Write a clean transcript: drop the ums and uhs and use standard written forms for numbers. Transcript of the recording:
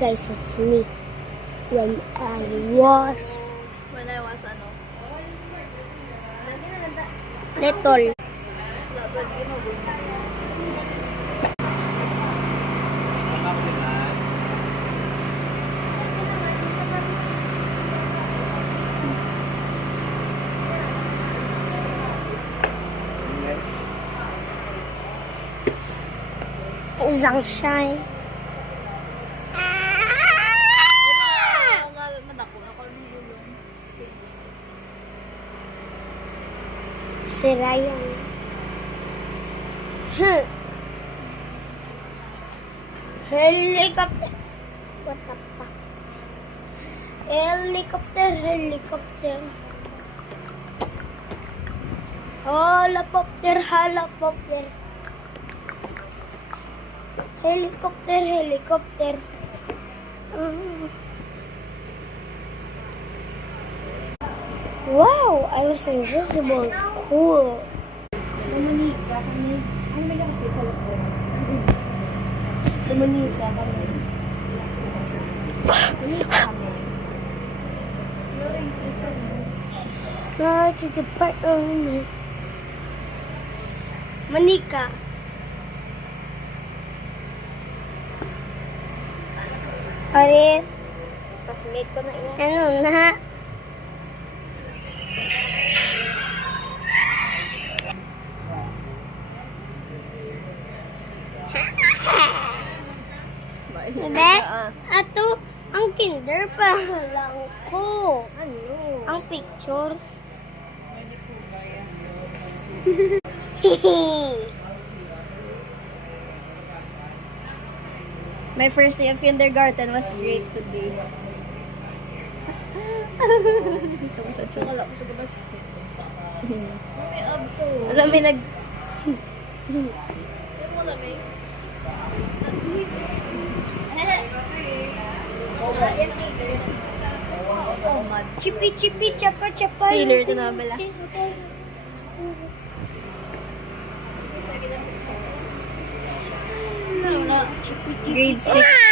guys, it's me. When I was ano? little. Isang shy. Si Ryan. Helicopter. What the fuck? Helicopter. Helicopter. Helicopter. Wow, I was invisible. Cool. Manika. Are, Classmate ko na iyan. ano na? Hindi. Ato, ang kinder pa lang ko. Ano? Ang picture. My first day of kindergarten was great today. Ito ko sa tsukala ko sa gabas. May abso. Alam, may nag... Wala may... Oh, mad. Chipi, chapa. Trailer ito na pala. Grade 6.